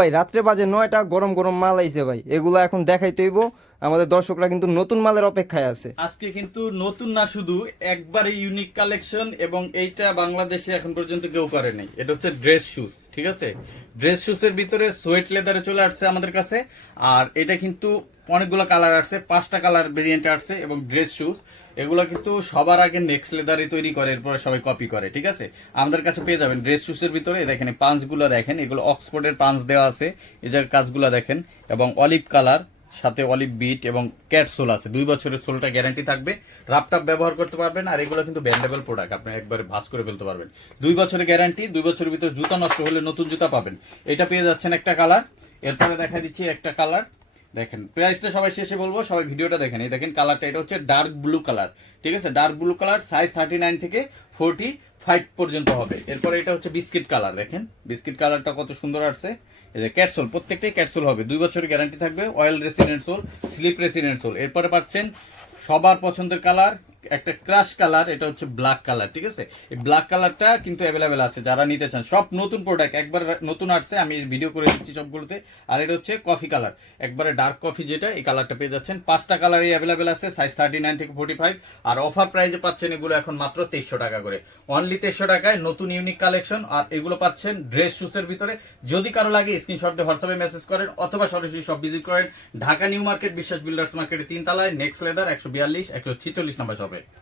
ভাই, রাত্রে বাজে নয়টা, গরম গরম মাল আইছে ভাই। এগুলো এখন দেখাই তৈব আমাদের দর্শকরা কিন্তু নতুন মালের অপেক্ষায় আছে। আজকে কিন্তু নতুন না, শুধু একবারে ইউনিক কালেকশন এবং এইটা বাংলাদেশে এখন পর্যন্ত কেউ করে নাই। এটা হচ্ছে ড্রেস শুজ ঠিক আছে? ড্রেস শুজের ভিতরে সোয়েট লেদারে চলে আসছে আমাদের কাছে। আর এটা কিন্তু অনেকগুলো কালার আসছে, পাঁচটা কালার ভেরিয়েন্ট আসছে এবং ড্রেস শুজ এগুলো কিন্তু সবার আগে নেক্সট লেদারে তৈরি করে, এরপরে সবাই কপি করে, ঠিক আছে? আমাদের কাছে পেয়ে যাবেন ড্রেস শুজের ভিতরে দেখেন পাঞ্চগুলো দেখেন, এগুলো অক্সফোর্ডের পাঞ্চ দেওয়া আছে, এই জায়গায় কাজগুলো দেখেন, এবং অলিভ কালার সাথে অলিভ বিট এবং ক্যাট সোল আছে, দুই বছরের সোলটা গ্যারান্টি থাকবে রাপটাপ ব্যবহার করতে পারবেন, আর এগুলো কিন্তু ব্যান্ডেবল প্রোডাক্ট আপনি একবারে ভাস করে ফেলতে পারবেন। দুই বছরের গ্যারান্টি দুই বছরের ভিতরে জুতা নষ্ট হলে নতুন জুতা পাবেন। এটা পেয়ে যাচ্ছেন একটা কালার এরপরে দেখা দিচ্ছি একটা কালার দেখেন প্রাইসটা সবাই শেষে বলব, সবাই ভিডিওটা দেখেন। এই দেখেন কালারটা এটা হচ্ছে ডার্ক ব্লু কালার ঠিক আছে? Dark blue colour size thirty nine থেকে ফোরটি ফাইভ পর্যন্ত হবে। এরপরে এটা হচ্ছে বিস্কিট কালার দেখেন? বিস্কিট কালারটা কত সুন্দর আসছে। এই যে ক্যাটসোল প্রত্যেকটাই ক্যাটসোল হবে। দুই বছরের গ্যারান্টি থাকবে oil resistant sole slip resistant sole এরপরে পাচ্ছেন সবার পছন্দের কালার একটা ক্রাশ কালার এটা হচ্ছে ব্ল্যাক কালার ঠিক আছে? এই ব্ল্যাক কালারটা কিন্তু অ্যাভেলেবেল আছে, যারা নিতে চান। সব নতুন প্রোডাক্ট একবার নতুন আসছে, আমি ভিডিও করে দিচ্ছি সবগুলোতে। আর এটা হচ্ছে কফি কালার একবারে ডার্ক কফি যেটা, এই কালারটা পেয়ে যাচ্ছেন। পাঁচটা কালারই অ্যাভেলেবেল আছে সাইজ থার্টি নাইন থেকে ফোর্টি ফাইভ আর অফার প্রাইজে পাচ্ছেন এগুলো এখন মাত্র তেইশশো টাকা করে। অনলি তেইশশো টাকায় নতুন ইউনিক কালেকশন আর এগুলো পাচ্ছেন ড্রেস শুসের ভিতরে। যদি কারও লাগে স্ক্রিনশট দিয়ে হোয়াটসঅ্যাপে মেসেজ করেন, অথবা সরাসরি সব ভিজিট করেন। Dhaka New Market Biswas builders মার্কেটে তিন তলায় নেক্সট লেদার একশো বিয়াল্লিশ, একশো ছিচল্লিশ নাম্বার coming.